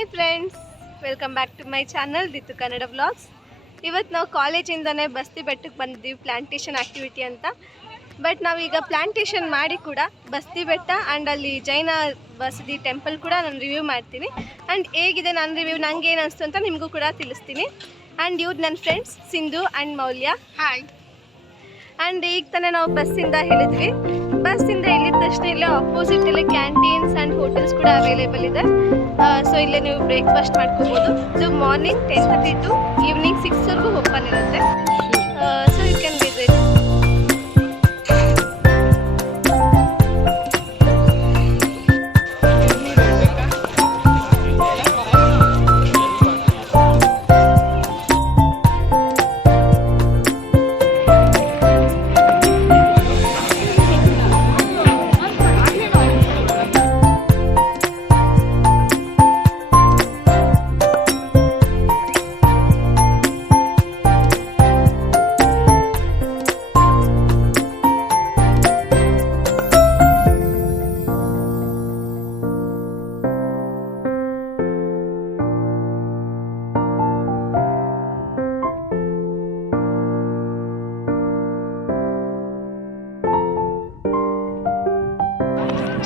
Hi friends, welcome back to my channel ದಿತ್ತು Kannada vlogs. ಇವತ್ತು ನಾವು ಕಾಲೇಜಿಂದನೇ ಬಸ್ತಿ ಬೆಟ್ಟಕ್ಕೆ ಬಂದಿದ್ದೀವಿ ಪ್ಲಾಂಟೇಶನ್ ಆ್ಯಕ್ಟಿವಿಟಿ ಅಂತ. ಬಟ್ ನಾವೀಗ ಪ್ಲಾಂಟೇಶನ್ ಮಾಡಿ ಕೂಡ ಬಸ್ತಿ ಬೆಟ್ಟ ಆ್ಯಂಡ್ ಅಲ್ಲಿ ಜೈನ ಬಸದಿ ಟೆಂಪಲ್ ಕೂಡ ನಾನು ರಿವ್ಯೂ ಮಾಡ್ತೀನಿ. ಆ್ಯಂಡ್ ಹೇಗಿದೆ ನನ್ನ ರಿವ್ಯೂ, ನನಗೆ ಏನು ಅನಿಸ್ತು ಅಂತ ನಿಮಗೂ ಕೂಡ ತಿಳಿಸ್ತೀನಿ. ಆ್ಯಂಡ್ ಇವ್ರು ನನ್ನ ಫ್ರೆಂಡ್ಸ್ ಸಿಂಧು ಆ್ಯಂಡ್ ಮೌಲ್ಯ. ಹಾಯ್. ಆ್ಯಂಡ್ ಈಗ ತಾನೇ ನಾವು ಬಸ್ಸಿಂದ ಹೇಳಿದ್ವಿ. ಬಸ್ಸಿಂದ ಇಲ್ಲಿದ ತಕ್ಷಣ ಇಲ್ಲೇ ಆಪೋಸಿಟ್ ಇಲ್ಲಿ ಕ್ಯಾಂಟೀನ್ಸ್ ಆ್ಯಂಡ್ ಹೋಟೆಲ್ಸ್ ಕೂಡ ಅವೈಲೇಬಲ್ ಇದೆ. ಸೊ ಇಲ್ಲೇ ನೀವು ಬ್ರೇಕ್ಫಾಸ್ಟ್ ಮಾಡ್ಕೋಬೋದು. ಇದು ಮಾರ್ನಿಂಗ್ 10:30 ಟು ಈವ್ನಿಂಗ್ 6ವರೆಗೂ ಓಪನ್ ಇರುತ್ತೆ. So you can visit.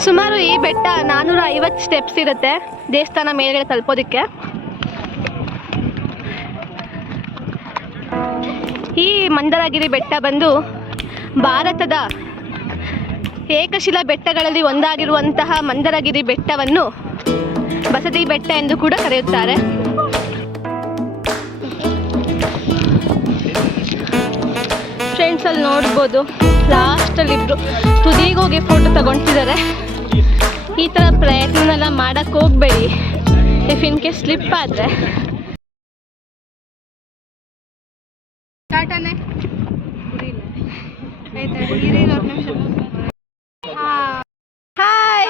ಸುಮಾರು ಈ ಬೆಟ್ಟ 450 ಸ್ಟೆಪ್ಸ್ ಇರುತ್ತೆ ದೇವಸ್ಥಾನ ಮೇಲ್ಗಡೆ ತಲುಪೋದಕ್ಕೆ. ಈ ಮಂದರಗಿರಿ ಬೆಟ್ಟ ಬಂದು ಭಾರತದ ಏಕಶಿಲಾ ಬೆಟ್ಟಗಳಲ್ಲಿ ಒಂದಾಗಿರುವಂತಹ ಮಂದರಗಿರಿ ಬೆಟ್ಟವನ್ನು ಬಸದಿ ಬೆಟ್ಟ ಎಂದು ಕೂಡ ಕರೆಯುತ್ತಾರೆ. ಫ್ರೆಂಡ್ಸ್ ಅಲ್ಲಿ ನೋಡ್ಬೋದು, ಲಾಸ್ಟಲ್ಲಿ ಇಬ್ರು ತುದಿಗೆ ಹೋಗಿ ಫೋಟೋ ತಗೊಳ್ತಿದ್ದಾರೆ. ಈ ಥರ ಪ್ರಯತ್ನನೆಲ್ಲ ಮಾಡಕ್ಕೆ ಹೋಗಬೇಡಿ, ಇಫ್ ಇನ್ ಕೇಸ್ ಸ್ಲಿಪ್ ಆದರೆ. Hi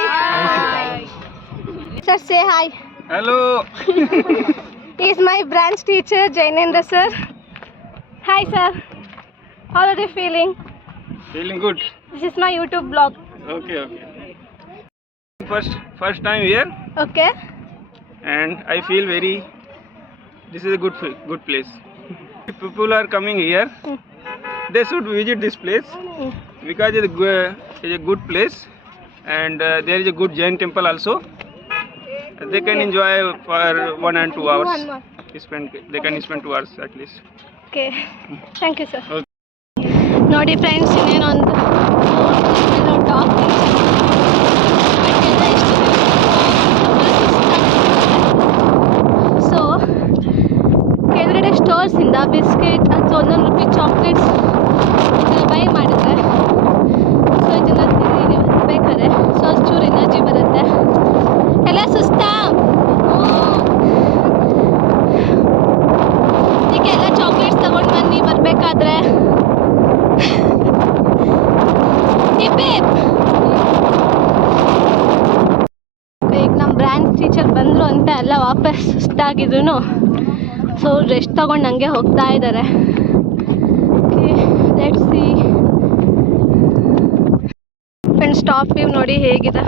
sir, say hi. Hello. He is my branch teacher, Jainendra sir. Hi sir. How are you feeling? Feeling good. This is my YouTube blog. Okay. First time here, Okay. and I feel very. This is a good place. If people are coming here, they should visit this place because it is a good place, and there is a good Jain temple also. They can enjoy for 1 and 2 hours. One more. They can spend 2 hours at least. Okay. Thank you sir. Okay. ನೋಡಿ friends, ಇನ್ನೇನು ಅಂತ top so ಕೆಳಗಡೆ ಸ್ಟೋರ್ಸಿಂದ biscuit ಅಥವಾ ₹1 chocolates ಇದನ್ನು by ಮಾಡಿದ್ರೆ, so ಇದನ್ನು ತಿಂದು ಬೇಕಾದ್ರೆ ಸೊ ಚೂರು ಎನರ್ಜಿ ಬರುತ್ತೆ. ಎಲ್ಲ ಸುಸ್ತಾ ಇದಕ್ಕೆ ಎಲ್ಲ ಚಾಕ್ಲೇಟ್ಸ್ ತಗೊಂಡು ಬನ್ನಿ ಬರಬೇಕಾದ್ರೆ. ಈಗ ನಮ್ಮ ಬ್ರಾಂಚ್ ಟೀಚರ್ ಬಂದರು ಅಂತ ಎಲ್ಲ ವಾಪಸ್ ಸುಸ್ತಾಗಿದ್ರು, ಸೊ ರೆಸ್ಟ್ ತಗೊಂಡು ಹಂಗೆ ಹೋಗ್ತಾ ಇದ್ದಾರೆ. Let's see friends, top view ನೋಡಿ ಹೇಗಿದೆ.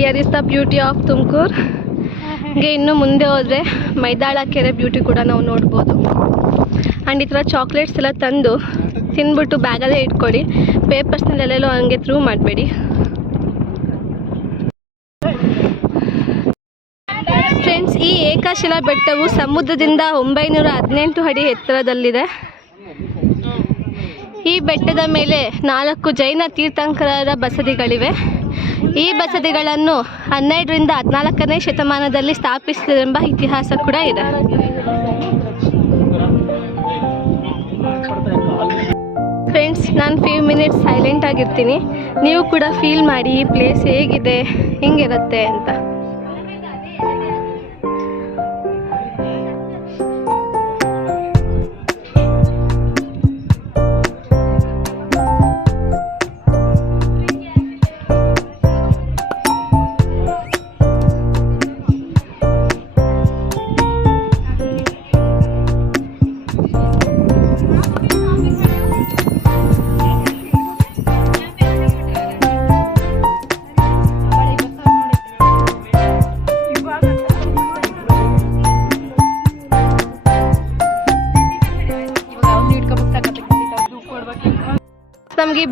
Here is the beauty of Tumakuru. ಹಾಗೆ ಇನ್ನು ಮುಂದೆ ಹೋದರೆ ಮೈದಾಳ ಕೆರೆ ಬ್ಯೂಟಿ ಕೂಡ ನಾವು ನೋಡ್ಬೋದು. ಆ್ಯಂಡ್ ಈ ಥರ ಚಾಕ್ಲೇಟ್ಸ್ ಎಲ್ಲ ತಂದು ತಿಂದ್ಬಿಟ್ಟು ಬ್ಯಾಗಲ್ಲೇ ಇಟ್ಕೊಳ್ಳಿ, ಪೇಪರ್ಸ್ನಲ್ಲೆಲ್ಲೋ ಹಂಗೆ ಥ್ರೂ ಮಾಡಬೇಡಿ. ಫ್ರೆಂಡ್ಸ್, ಈ ಏಕಶಿಲಾ ಬೆಟ್ಟವು ಸಮುದ್ರದಿಂದ 918 ಅಡಿ ಎತ್ತರದಲ್ಲಿದೆ. ಈ ಬೆಟ್ಟದ ಮೇಲೆ 4 ಜೈನ ತೀರ್ಥಂಕರರ ಬಸದಿಗಳಿವೆ. ಈ ಬಸದಿಗಳನ್ನು 12ರಿಂದ 14ನೇ ಶತಮಾನದಲ್ಲಿ ಸ್ಥಾಪಿಸಿದರೆಂಬ ಇತಿಹಾಸ ಕೂಡ ಇದೆ. ಫ್ರೆಂಡ್ಸ್, ನಾನು ಫ್ಯೂ ಮಿನಿಟ್ಸ್ ಸೈಲೆಂಟ್ ಆಗಿರ್ತೀನಿ, ನೀವು ಕೂಡ ಫೀಲ್ ಮಾಡಿ ಈ ಪ್ಲೇಸ್ ಹೇಗಿದೆ, ಹೆಂಗಿರುತ್ತೆ ಅಂತ.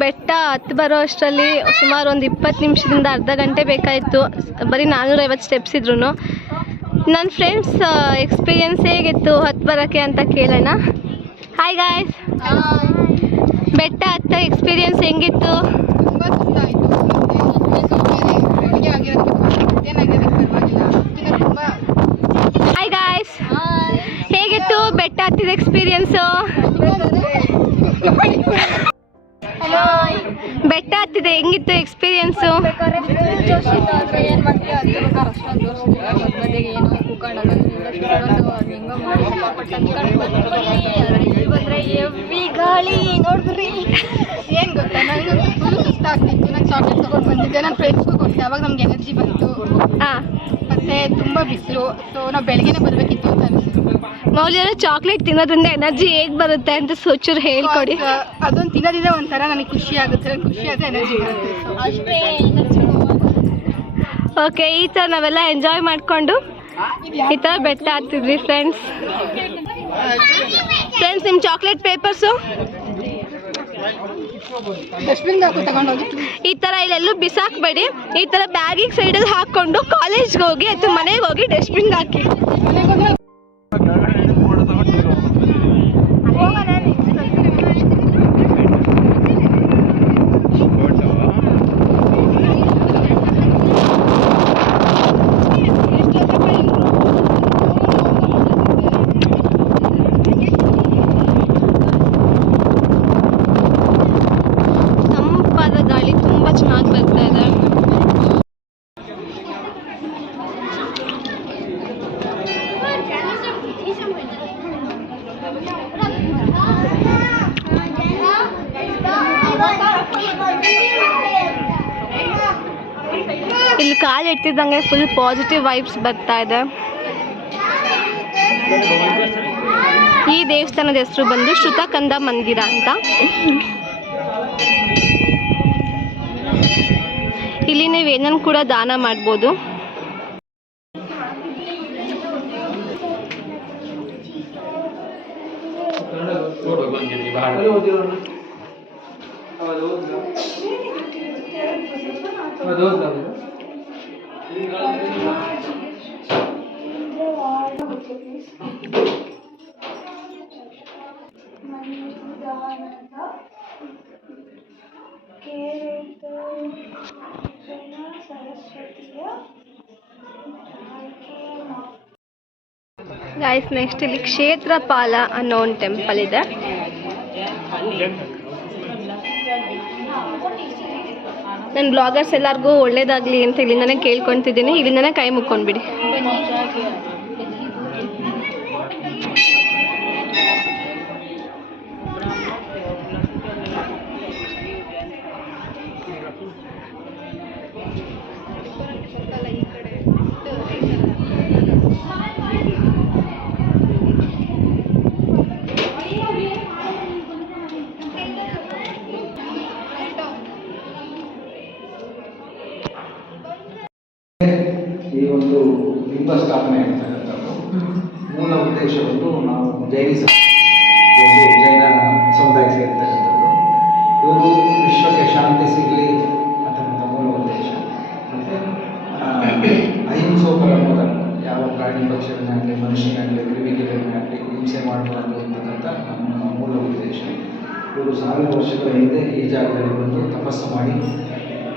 ಬೆಟ್ಟ ಹತ್ತು ಬರೋ ಅಷ್ಟರಲ್ಲಿ ಸುಮಾರು ಒಂದು 20 ನಿಮಿಷದಿಂದ ಅರ್ಧ ಗಂಟೆ ಬೇಕಾಯಿತು. ಬರೀ 450 ಸ್ಟೆಪ್ಸ್ ಇದ್ರು. ನನ್ನ ಫ್ರೆಂಡ್ಸ್ ಎಕ್ಸ್ಪೀರಿಯನ್ಸ್ ಹೇಗಿತ್ತು ಹತ್ತು ಬರೋಕ್ಕೆ ಅಂತ ಕೇಳೋಣ. ಹಾಯ್ ಗಾಯ್ಸ್, ಬೆಟ್ಟ ಹತ್ತ ಎಕ್ಸ್ಪೀರಿಯನ್ಸ್ ಹೆಂಗಿತ್ತು? ಹಾಯ್ ಗಾಯ್ಸ್, ಹೇಗಿತ್ತು ಬೆಟ್ಟ ಹತ್ತಿದ ಎಕ್ಸ್ಪೀರಿಯನ್ಸು? ಬೆಟ್ಟ ಹತ್ತಿದೆ ಹೆಂಗಿತ್ತು ಎಕ್ಸ್ಪೀರಿಯನ್ಸು? ಗಾಳಿ ನೋಡಿದ್ರಿ ಏನು ಗೊತ್ತಾ, ನನಗೆ ಫುಲ್ ಸುಸ್ತಾಗ್ತಿತ್ತು. ನಾನು ಚಾಕ್ಲೇಟ್ ತೊಗೊಂಡು ಬಂದಿದ್ದೆ, ನನ್ನ ಫ್ರೆಂಡ್ಸ್ಗೂ ಕೊಟ್ಟೆ. ಅವಾಗ ನಮ್ಗೆ ಎನರ್ಜಿ ಬಂತು. ಮತ್ತೆ ತುಂಬ ಬಿಸಿಲು, ಸೊ ನಾವು ಬೆಳಗ್ಗೆನೇ ಬರಬೇಕಿತ್ತು ಅಂತ ಅನಿಸಿತು. ಮೌಲ್ಯನ ಚಾಕ್ಲೇಟ್ ತಿನ್ನೋದ್ರಿಂದ ಎನರ್ಜಿ ಹೇಗೆ ಬರುತ್ತೆ ಅಂತ ಸೋಚೂರು ಹೇಳ್ಕೊಡಿ. ಅದೊಂದು ತಿನ್ನೋದ್ರಿಂದ ಒಂಥರ ನನಗೆ ಖುಷಿ ಆಗುತ್ತೆ. ಖುಷಿ ಆದರೆ ಎನರ್ಜಿ ಬರುತ್ತೆ. ಅಷ್ಟೇ. ಓಕೆ, ಈ ಥರ ನಾವೆಲ್ಲ ಎಂಜಾಯ್ ಮಾಡಿಕೊಂಡು ಈ ಥರ ಬೆಟ್ಟ ಹತ್ತಿದ್ವಿ ಫ್ರೆಂಡ್ಸ್. ನಿಮ್ಮ ಚಾಕ್ಲೇಟ್ ಪೇಪರ್ಸು ಈ ಥರ ಇಲ್ಲೆಲ್ಲೂ ಬಿಸಾಕಬೇಡಿ. ಈ ಥರ ಬ್ಯಾಗಿಗೆ ಸೈಡಲ್ಲಿ ಹಾಕ್ಕೊಂಡು ಕಾಲೇಜ್ಗೆ ಹೋಗಿ ಅಥವಾ ಮನೆಗೆ ಹೋಗಿ ಡಸ್ಟ್ಬಿನ್ಗೆ ಹಾಕಿ. ಗಾಳಿ ತುಂಬ ಚೆನ್ನಾಗಿ ಬರ್ತಾ ಇದೆ. ಇಲ್ಲಿ ಕಾಲು ಇಡ್ತಿದ್ದಂಗೆ ಫುಲ್ ಪಾಸಿಟಿವ್ ವೈಬ್ಸ್ ಬರ್ತಾ ಇದೆ. ಈ ದೇವಸ್ಥಾನದ ಹೆಸರು ಬಂದು ಶ್ರುತಕಂದ ಮಂದಿರ ಅಂತ. ಇಲ್ಲಿ ನೀವು ಏನನ್ನು ಕೂಡ ದಾನ ಮಾಡ್ಬೋದು. ಗೈಸ್, ನೆಕ್ಸ್ಟ್ ಇಲ್ಲಿ ಕ್ಷೇತ್ರಪಾಲ ಅನ್ನೋ ಒಂದು ಟೆಂಪಲ್ ಇದೆ. ನನ್ನ ಬ್ಲಾಗರ್ಸ್ ಎಲ್ಲರಿಗೂ ಒಳ್ಳೇದಾಗಲಿ ಅಂತ ಇಲ್ಲಿಂದನೇ ಕೇಳ್ಕೊತಿದ್ದೀನಿ. ಇಲ್ಲಿಂದನೇ ಕೈ ಮುಕ್ಕೊಂಡ್ಬಿಡಿ. ಈ ಒಂದು ಬಿಂಬ ಸ್ಥಾಪನೆ ಆಗ್ತಕ್ಕಂಥದ್ದು ಮೂಲ ಉದ್ದೇಶ ಒಂದು ನಾವು ಜೈನ ಸಮುದಾಯ ಸೇರ್ತಕ್ಕಂಥದ್ದು. ಇವರು ವಿಶ್ವಕ್ಕೆ ಶಾಂತಿ ಸಿಗಲಿ ಅಂತಕ್ಕಂಥ ಮೂಲ ಉದ್ದೇಶ. ಮತ್ತು ಅಹಿಂಸೋಪರ ಮೂಲಕ ಯಾವ ಪ್ರಾಣಿ ಪಕ್ಷಿಗಳನ್ನಾಗಲಿ ಮನುಷ್ಯನಾಗಲಿ ಕ್ರಿಮಿಕೀಟಗಳನ್ನಾಗಲಿ ಹಿಂಸೆ ಮಾಡಬಾರದು ಅಂತಕ್ಕಂಥ ನಮ್ಮ ಮೂಲ ಉದ್ದೇಶ. ಇವರು 1000 ವರ್ಷಗಳ ಹಿಂದೆ ಈ ಜಾಗದಲ್ಲಿ ಬಂದು ತಪಸ್ಸು ಮಾಡಿ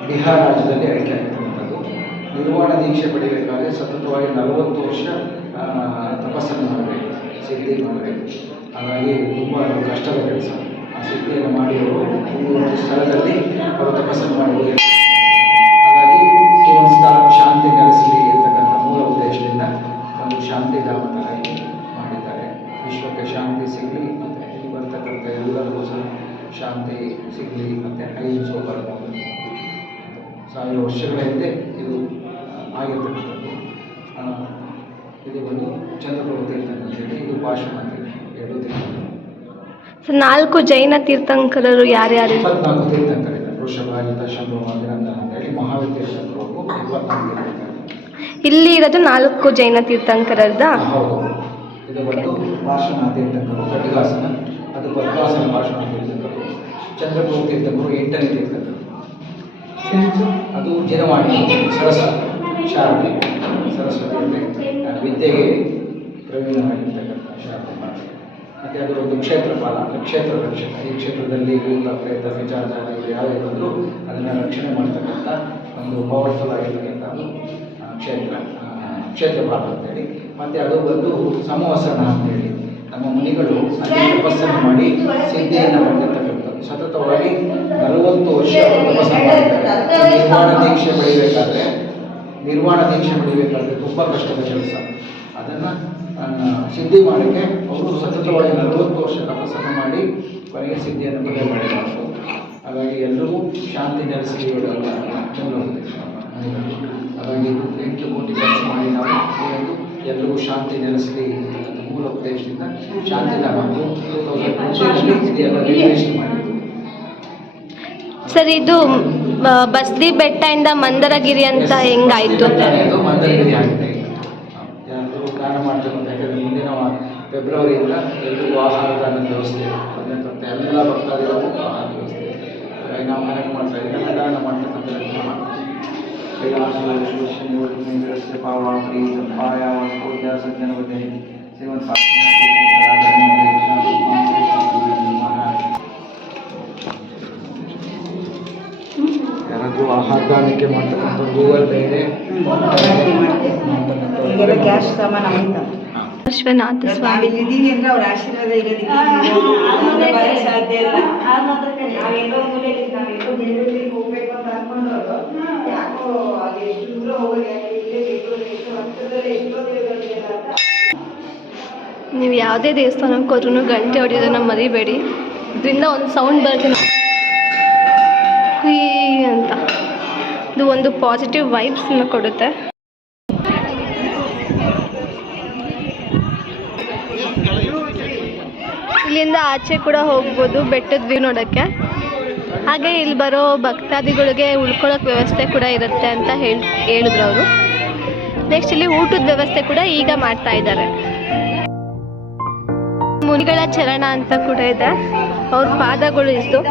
ಬಿಹಾರ ರಾಜ್ಯದಲ್ಲಿ ಆಯ್ಕೆ ಆಗ್ತಕ್ಕಂಥದ್ದು. ನಿರ್ವಾಣ ದೀಕ್ಷೆ ಪಡಿಬೇಕಾದ್ರೆ ಸತತವಾಗಿ 40 ವರ್ಷ ತಪಸ್ಸನ್ನು ಮಾಡಬೇಕು, ಸಿದ್ಧಿ ಮಾಡಬೇಕು. ಹಾಗಾಗಿ ತುಂಬ ಕಷ್ಟದ ಕೆಲಸ. ಆ ಸಿದ್ಧಿಯನ್ನು ಮಾಡಿ ಅವರು ಒಂದು ಸ್ಥಳದಲ್ಲಿ ಅವರು ತಪಸ್ಸನ್ನು ಮಾಡಿ ಹೋಗಿರ್ತಾರೆ. ಹಾಗಾಗಿ ಈ ಒಂದು ಸ್ಥಳ ಶಾಂತಿ ನೆಲೆಸಲಿ ಅಂತಕ್ಕಂಥ ಮೂಲ ಉದ್ದೇಶದಿಂದ ಒಂದು ಶಾಂತಿಧಾಮವಾಗಿ ಮಾಡಿದ್ದಾರೆ. ವಿಶ್ವಕ್ಕೆ ಶಾಂತಿ ಸಿಗಲಿ ಮತ್ತು ಇಲ್ಲಿ ಬರ್ತಕ್ಕಂಥ ಎಲ್ಲರಿಗೂ ಸಹ ಶಾಂತಿ ಸಿಗಲಿ ಮತ್ತು ಅಹಿಂಸೋಪರ 1000 ವರ್ಷಗಳ ಹಿಂದೆ ಇದು ಆಗಿರ್ತಕ್ಕಂಥದ್ದು. ಇದು ಒಂದು ಚಂದ್ರಪ್ರಭು ತೀರ್ಥ ಅಂತೇಳಿ, ಇದು ಪಾರ್ಶ್ವನಾಥ ತೀರ್ಥ, 2 ತೀರ್ಥಗಳು. 4 ಜೈನ ತೀರ್ಥಂಕರರು ಯಾರ್ಯಾರು? 24 ತೀರ್ಥಂಕರಿದ್ದಾರೆ. ವೃಷಭಾಜಿತ, ಶಂಭು, ಮಧುರಂಧ ಅಂತೇಳಿ ಮಹಾವೀರ ತೀರ್ಥಂಕರು 24 ತೀರ್ಥಂಕರು. ಇಲ್ಲಿ ಇರೋದು 4 ಜೈನ ತೀರ್ಥಂಕರದ. ಹೌದು. ಇದು ಒಂದು ಪಾರ್ಶ್ವನಾಥ ತೀರ್ಥಂಕರು ಖಡ್ಗಾಸನ, ಅದು ಪದ್ಮಾಸನ ಪಾರ್ಶ್ವನಾಥ ತೀರ್ಥಂಕರು. ಚಂದ್ರಪ್ರಭು ತೀರ್ಥರು 8ನೇ ತೀರ್ಥರು. ಅದು ಜನವಾಣಿ ಸರಸ್ವತಿ ಶಾರದೆ ಸರಸ್ವತಿ ವಿದ್ಯೆಗೆ ಪ್ರವೀಣವಾಗಿರ್ತಕ್ಕಂಥ ಶಾರದೆ ಮಾತೆ. ಮತ್ತು ಅದು ಒಂದು ಕ್ಷೇತ್ರಪಾಲ ಕ್ಷೇತ್ರ ರಕ್ಷಕ. ಈ ಕ್ಷೇತ್ರದಲ್ಲಿ ಭೂತ ಪ್ರೇತ ಪಿಚಾಚಾರಗಳು ಯಾವುದೇ ಬಂದರೂ ಅದನ್ನು ರಕ್ಷಣೆ ಮಾಡ್ತಕ್ಕಂಥ ಒಂದು ಪವರ್ಫುಲ್ ಆಗಿರ್ತಕ್ಕಂಥದ್ದು ಕ್ಷೇತ್ರಪಾಲ ಅಂತೇಳಿ. ಮತ್ತು ಅದು ಬಂದು ಸಂವತ್ಸರ ಅಂತೇಳಿ ನಮ್ಮ ಮುನಿಗಳು ಅಲ್ಲಿ ತಪಸ್ಸನ್ನು ಮಾಡಿ ಸಿದ್ಧಿಯನ್ನು ಪಡೆದಿರ್ತಕ್ಕಂಥದ್ದು. ಸತತವಾಗಿ 40 ವರ್ಷ ತಪಸ್ಸು ಮಾಡಿದ್ದಾರೆ. ನಿರ್ವಾಣ ದೀಕ್ಷೆ ಪಡಿಬೇಕಾದ್ರೆ ತುಂಬ ಕಷ್ಟದ ಕೆಲಸ. ಅದನ್ನು ಸಿದ್ಧಿ ಮಾಡೋಕ್ಕೆ ಅವರು ಸತತವಾಗಿ 40 ವರ್ಷ ತಪಸ್ಸನ್ನು ಮಾಡಿ ಕೊನೆಗೆ ಸಿದ್ಧಿಯನ್ನು ಮಾಡಿದರು. ಹಾಗಾಗಿ ಎಲ್ಲರಿಗೂ ಶಾಂತಿ ನೆಲೆಸಲಿ ಅಂತ ಹಾಗಾಗಿ 8 ಕೋಟಿ ಖರ್ಚು ಮಾಡಿ ನಾವು ಎಲ್ಲರಿಗೂ ಶಾಂತಿ ನೆಲೆಸಲಿ ಮೂಲ ಉದ್ದೇಶದಿಂದ ಶಾಂತಿಧಾಮ 2020 ಇದೆಲ್ಲ ರಿಜಿಸ್ಟ್ರೇಷನ್ ಮಾಡಿದ್ದು. ಸರ್, ಇದು ಬಸ್ದಿ ಬೆಟ್ಟದಿಂದ ಮಂದರಗಿರಿ ಅಂತ ಹೆಂಗಾಯ್ತು? ಅದು ಮಂದರಗಿರಿ ಆಗಿದೆ. ಎಲ್ಲರೂ ದಾನ ಮಾಡ್ತಕ್ಕಂಥ, ಯಾಕಂದರೆ ಮುಂದಿನ ಫೆಬ್ರವರಿಯಿಂದ ಎಲ್ಲರಿಗೂ ಆಹಾರದ ವ್ಯವಸ್ಥೆ ಬಂದಂಥ ಎಲ್ಲ ಭಕ್ತಾದಿಗಳಿಗೂ ಆಹಾರ ವ್ಯವಸ್ಥೆ ನಾವು ಕನೆಕ್ಟ್ ಮಾಡ್ತಾ ಇದ್ದೀವಿ. ದಾನ ಮಾಡ್ತಕ್ಕಂಥ ಯಾರಾದರೂ ಆಹಾರ ದಾನಕ್ಕೆ ಮಾಡ್ತಕ್ಕಂಥ ಗೂಗಲ್ ಪೇ ಇದೆ. ಕ್ಯಾಶ್ ಸಾಮಾನು ಆಯ್ತಾ ವಿಶ್ವನಾಥ ಸ್ವಾಮಿ ನಾವಿಲ್ಲಿದ್ದೀವಿ ಅಂದ್ರೆ ಅವ್ರ ಆಶೀರ್ವಾದ ಇರೋದಕ್ಕೆ ಬರಕ್ಕೆ ಸಾಧ್ಯ ಇಲ್ಲ. ನಾವೆಲ್ಲೋ ಮೂಲೆಯಲ್ಲಿ ನಾವೆಲ್ಲೋ ಬೆಂಗಳೂರಿಗೆ ಹೋಗ್ಬೇಕು ಅಂತ ಅನ್ಕೊಂಡವರು ಯಾಕೋ ಅದು ಎಷ್ಟು ದೂರ ಹೋಗೋದು, ಯಾಕೆ ಇಲ್ಲೇ ಬೆಂಗಳೂರಿಗೆ ಎಷ್ಟು ಹತ್ತಿರದಲ್ಲಿ ಎಷ್ಟೋ ದೇವಗಳಿದೆಯಲ್ಲ ಅಂತ. ನೀವು ಯಾವುದೇ ದೇವಸ್ಥಾನಕ್ಕೆ ಹೋದ್ರೂ ಗಂಟೆ ಹೊಡೆಯೋದನ್ನ ಮರಿಬೇಡಿ. ಇದರಿಂದ ಒಂದು ಸೌಂಡ್ ಬರ್ತೀನಿ ಅಂತ. ಇದು ಒಂದು ಪಾಸಿಟಿವ್ ವೈಬ್ಸನ್ನು ಕೊಡುತ್ತೆ. ಇಲ್ಲಿಂದ ಆಚೆ ಕೂಡ ಹೋಗ್ಬೋದು ಬೆಟ್ಟದ ವ್ಯೂ ನೋಡೋಕ್ಕೆ. ಹಾಗೆ ಇಲ್ಲಿ ಬರೋ ಭಕ್ತಾದಿಗಳಿಗೆ ಉಳ್ಕೊಳ್ಳೋಕೆ ವ್ಯವಸ್ಥೆ ಕೂಡ ಇರುತ್ತೆ ಅಂತ ಹೇಳಿದ್ರು ಅವರು. ನೆಕ್ಸ್ಟ್ ಇಲ್ಲಿ ಊಟದ ವ್ಯವಸ್ಥೆ ಕೂಡ ಈಗ ಮಾಡ್ತಾ ಇದ್ದಾರೆ. ಮುನಿಗಳ ಚರಣ ಅಂತ ಕೂಡ ಇದೆ, ಅವ್ರ ಪಾದಗಳು ಇತ್ತು.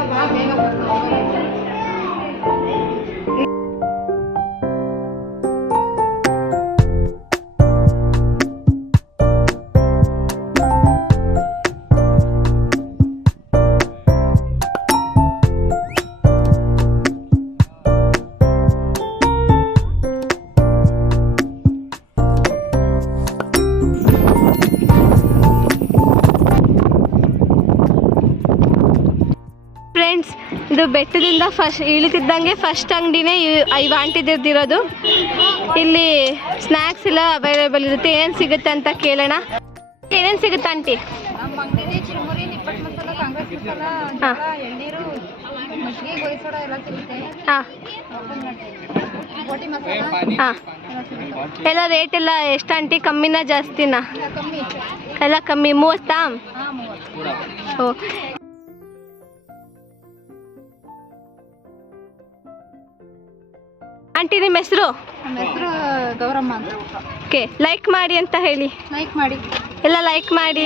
ಫ್ರೆಂಡ್ಸ್, ಇದು ಬೆಟ್ಟದಿಂದ ಇಳಿತಿದ್ದಂಗೆ ಫಸ್ಟ್ ಅಂಗಡಿನೇ ಇವಾಂಟಿದಿರೋದು. ಇಲ್ಲಿ ಸ್ನ್ಯಾಕ್ಸ್ ಎಲ್ಲ ಅವೈಲೇಬಲ್ ಇರುತ್ತೆ. ಏನು ಸಿಗುತ್ತೆ ಅಂತ ಕೇಳೋಣ. ಏನೇನು ಸಿಗುತ್ತೆ ಆಂಟಿ? ನಮ್ಮ ಅಂಗಡಿಲಿ ಚುರುಮುರಿ, ನಿಪ್ಪಟ್ಟು ಮಸಾಲ, ಕಾಂಗ್ರೆಸ್ ಮಸಾಲ, ಎಳ್ನೀರು, ಮಜ್ಜಿಗೆ, ಗೋಧಿ ಸೋಡಾ ಎಲ್ಲ ಸಿಗುತ್ತೆ. ಹಾಂ ಗೋಟಿ ಮಸಾಲ ಹಾಂ ಎಲ್ಲ ರೇಟ್ ಎಲ್ಲ ಎಷ್ಟು ಆಂಟಿ? ಕಮ್ಮಿನಾ ಜಾಸ್ತಿನಾ? ಕಮ್ಮಿ ಎಲ್ಲ ಕಮ್ಮಿ. 30? ಹಾಂ 30. ಓ, ಆಂಟಿ ನಿಮ್ಮ ಹೆಸರು? ನಮ್ಮ ಹೆಸರು ಗೌರಮ್ಮ ಅಂತ. ಓಕೆ, ಲೈಕ್ ಮಾಡಿ ಅಂತ ಹೇಳಿ. ಲೈಕ್ ಮಾಡಿ, ಎಲ್ಲ ಲೈಕ್ ಮಾಡಿ,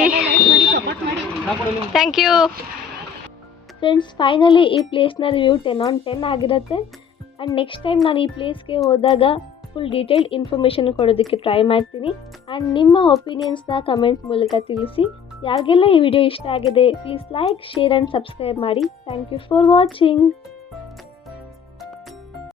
ಸಪೋರ್ಟ್ ಮಾಡಿ. Thank you. ಫ್ರೆಂಡ್ಸ್, ಫೈನಲಿ ಈ ಪ್ಲೇಸ್ನ ರಿವ್ಯೂ 10 on 10 ಆಗಿರುತ್ತೆ. ಆ್ಯಂಡ್ ನೆಕ್ಸ್ಟ್ ಟೈಮ್ ನಾನು ಈ ಪ್ಲೇಸ್ಗೆ ಹೋದಾಗ ಫುಲ್ ಡೀಟೇಲ್ಡ್ ಇನ್ಫಾರ್ಮೇಷನ್ ಕೊಡೋದಕ್ಕೆ ಟ್ರೈ ಮಾಡ್ತೀನಿ. ಆ್ಯಂಡ್ ನಿಮ್ಮ ಒಪಿನಿಯನ್ಸ್ನ ಕಮೆಂಟ್ ಮೂಲಕ ತಿಳಿಸಿ. ಯಾರಿಗೆಲ್ಲ ಈ ವಿಡಿಯೋ ಇಷ್ಟ ಆಗಿದೆ please like, share and subscribe ಮಾಡಿ. Thank you for watching.